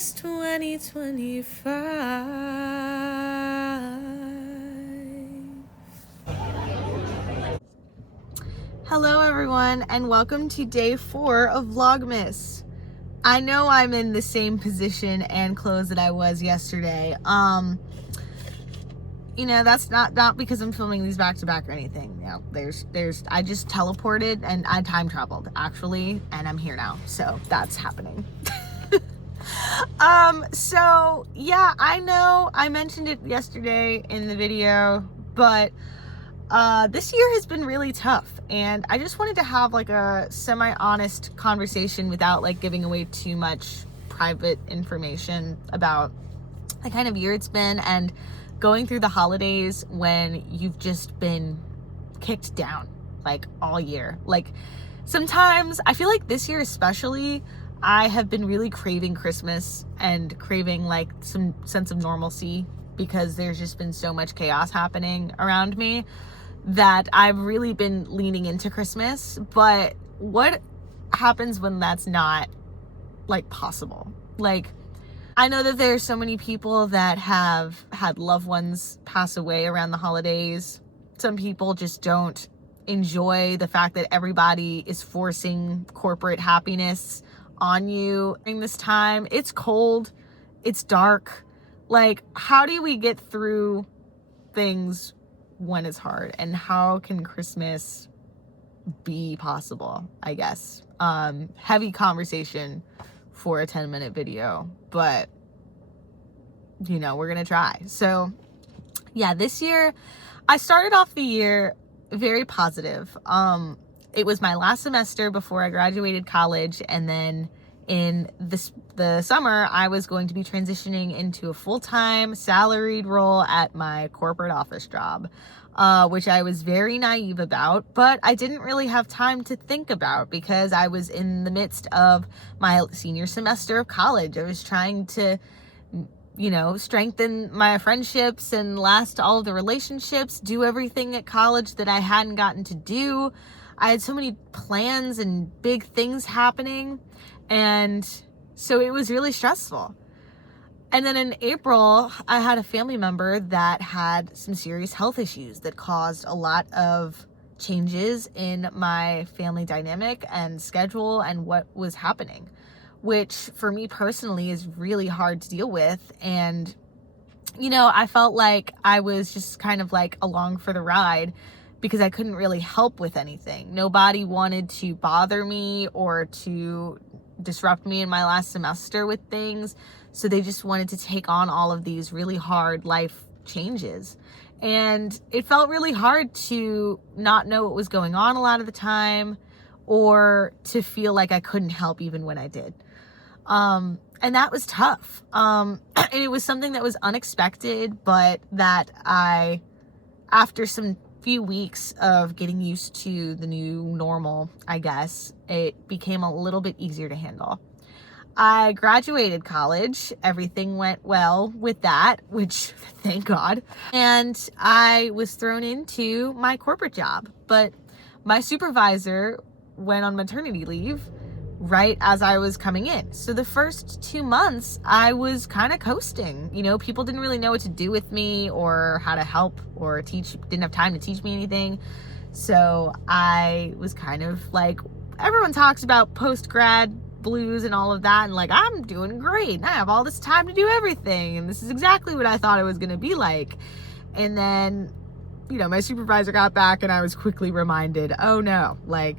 Vlogmas 2025. Hello everyone and welcome to day 4 of Vlogmas. I know I'm in the same position and clothes that I was yesterday. That's not because I'm filming these back to back or anything. I just teleported and I time traveled actually, and I'm here now. So that's happening. So yeah, I know I mentioned it yesterday in the video, but this year has been really tough, and I just wanted to have like a semi-honest conversation without like giving away too much private information about the kind of year it's been and going through the holidays when you've just been kicked down like all year. Like sometimes I feel like this year especially, I have been really craving Christmas and craving like some sense of normalcy because there's just been so much chaos happening around me that I've really been leaning into Christmas. But what happens when that's not like possible? Like, I know that there's so many people that have had loved ones pass away around the holidays. Some people just don't enjoy the fact that everybody is forcing corporate happiness on you during this time. It's cold, it's dark. Like, how do we get through things when it's hard? And how can Christmas be possible, I guess? Heavy conversation for a 10-minute video, but we're gonna try. So yeah, this year I started off the year very positive. It was my last semester before I graduated college, and then in the summer I was going to be transitioning into a full-time salaried role at my corporate office job, which I was very naive about, but I didn't really have time to think about because I was in the midst of my senior semester of college. I was trying to strengthen my friendships and last all of the relationships, do everything at college that I hadn't gotten to do. I had so many plans and big things happening, and so it was really stressful. And then in April, I had a family member that had some serious health issues that caused a lot of changes in my family dynamic and schedule and what was happening, which for me personally is really hard to deal with. And, I felt like I was just kind of like along for the ride because I couldn't really help with anything. Nobody wanted to bother me or to disrupt me in my last semester with things. So they just wanted to take on all of these really hard life changes. And it felt really hard to not know what was going on a lot of the time, or to feel like I couldn't help even when I did. And that was tough. And it was something that was unexpected, but that after some few weeks of getting used to the new normal, I guess, it became a little bit easier to handle. I graduated college. Everything went well with that, which thank God. And I was thrown into my corporate job, but my supervisor went on maternity leave right as I was coming in. So the first 2 months I was kind of coasting. People didn't really know what to do with me or how to help or teach, didn't have time to teach me anything. So I was kind of like, everyone talks about post-grad blues and all of that, and like, I'm doing great and I have all this time to do everything, and this is exactly what I thought it was going to be like. And then, my supervisor got back and I was quickly reminded, oh no, like,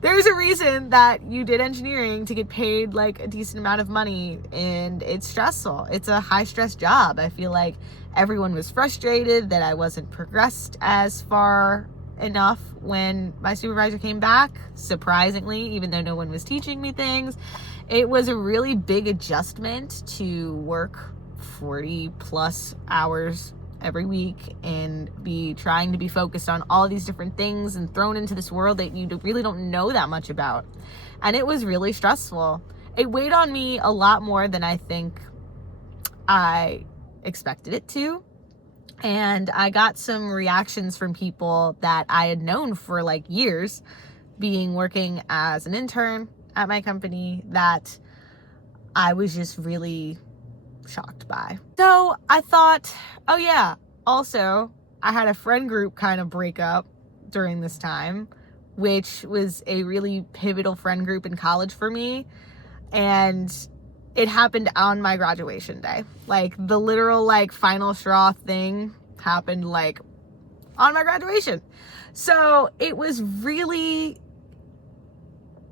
there's a reason that you did engineering to get paid like a decent amount of money, and it's stressful. It's a high stress job. I feel like everyone was frustrated that I wasn't progressed as far enough when my supervisor came back, surprisingly, even though no one was teaching me things. It was a really big adjustment to work 40 plus hours every week and be trying to be focused on all these different things and thrown into this world that you really don't know that much about. And it was really stressful. It weighed on me a lot more than I think I expected it to. And I got some reactions from people that I had known for like years, working as an intern at my company, that I was just really shocked by. So I thought, oh yeah, also I had a friend group kind of break up during this time, which was a really pivotal friend group in college for me. And it happened on my graduation day. Like the literal like final straw thing happened like on my graduation. So it was really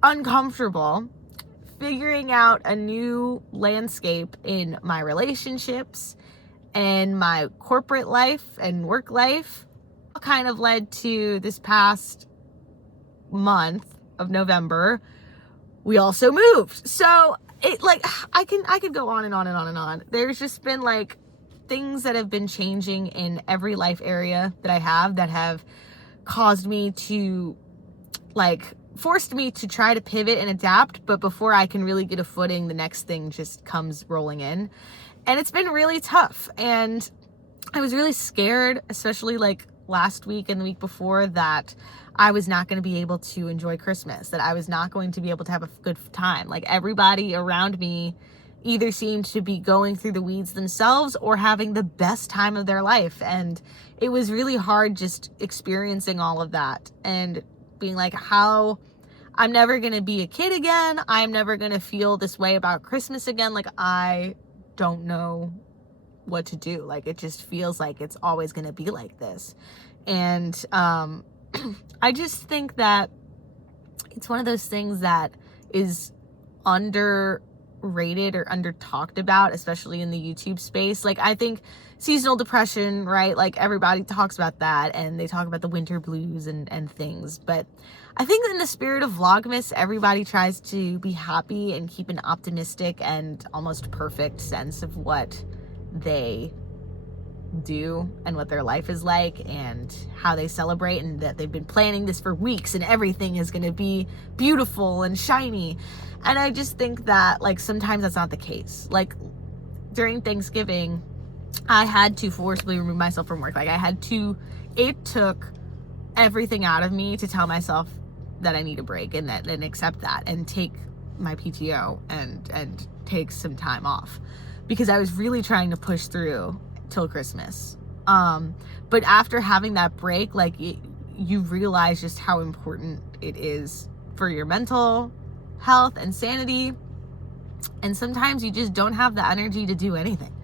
uncomfortable figuring out a new landscape in my relationships and my corporate life and work life. Kind of led to this past month of November, we also moved. So it like I could go on and on and on and on. There's just been like things that have been changing in every life area that I have that have caused me to like forced me to try to pivot and adapt, but before I can really get a footing, the next thing just comes rolling in. And it's been really tough. And I was really scared, especially like last week and the week before, that I was not going to be able to enjoy Christmas, that I was not going to be able to have a good time. Like everybody around me either seemed to be going through the weeds themselves or having the best time of their life. And it was really hard just experiencing all of that and being like, how I'm never going to be a kid again. I'm never going to feel this way about Christmas again. Like I don't know what to do. Like it just feels like it's always going to be like this. And I just think that it's one of those things that is underrated or under talked about, especially in the YouTube space. Like I think seasonal depression, right? Like everybody talks about that and they talk about the winter blues and things. But I think in the spirit of Vlogmas, everybody tries to be happy and keep an optimistic and almost perfect sense of what they do and what their life is like and how they celebrate, and that they've been planning this for weeks and everything is going to be beautiful and shiny. And I just think that like sometimes that's not the case. Like during Thanksgiving, I had to forcibly remove myself from work. Like it took everything out of me to tell myself that I need a break and accept that and take my PTO and take some time off, because I was really trying to push through till Christmas. But after having that break, like you realize just how important it is for your mental health and sanity. And sometimes you just don't have the energy to do anything.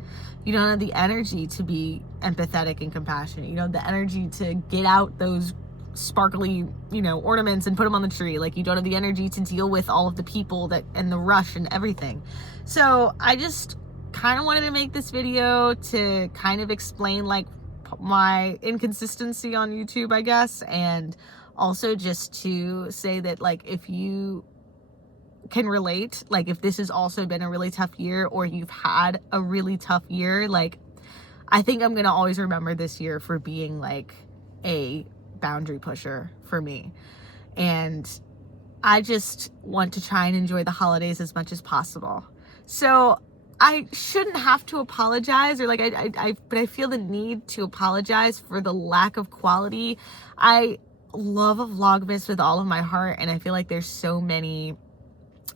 You don't have the energy to be empathetic and compassionate. You don't have the energy to get out those sparkly, ornaments and put them on the tree. Like you don't have the energy to deal with all of the people and the rush and everything. So I just kind of wanted to make this video to kind of explain like my inconsistency on YouTube, I guess. And also just to say that like, if you can relate, like if this has also been a really tough year or you've had a really tough year, like I think I'm going to always remember this year for being like a boundary pusher for me. And I just want to try and enjoy the holidays as much as possible. So I shouldn't have to apologize, or like but I feel the need to apologize for the lack of quality. I love a Vlogmas with all of my heart, and I feel like there's so many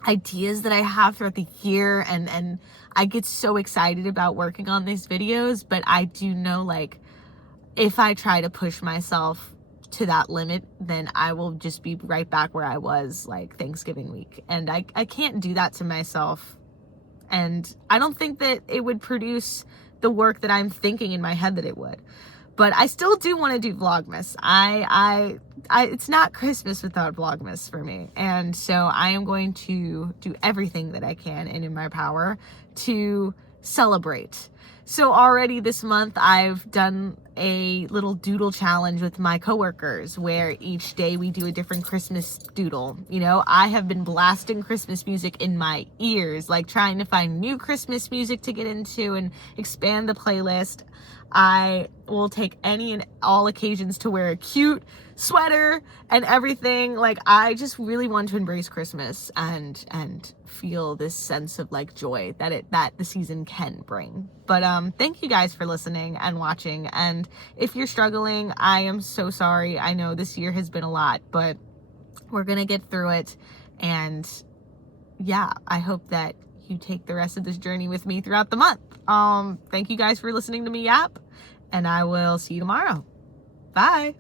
ideas that I have throughout the year, and I get so excited about working on these videos, but I do know like if I try to push myself to that limit, then I will just be right back where I was like Thanksgiving week, and I can't do that to myself. And I don't think that it would produce the work that I'm thinking in my head that it would. But I still do want to do Vlogmas. It's not Christmas without Vlogmas for me. And so I am going to do everything that I can and in my power to celebrate. So already this month, I've done a little doodle challenge with my coworkers where each day we do a different Christmas doodle. I have been blasting Christmas music in my ears, like trying to find new Christmas music to get into and expand the playlist. I will take any and all occasions to wear a cute sweater and everything. Like I just really want to embrace Christmas and feel this sense of like joy that the season can bring. But thank you guys for listening and watching. And if you're struggling, I am so sorry. I know this year has been a lot, but we're gonna get through it. And yeah, I hope that you take the rest of this journey with me throughout the month. Thank you guys for listening to me yap, and I will see you tomorrow. Bye.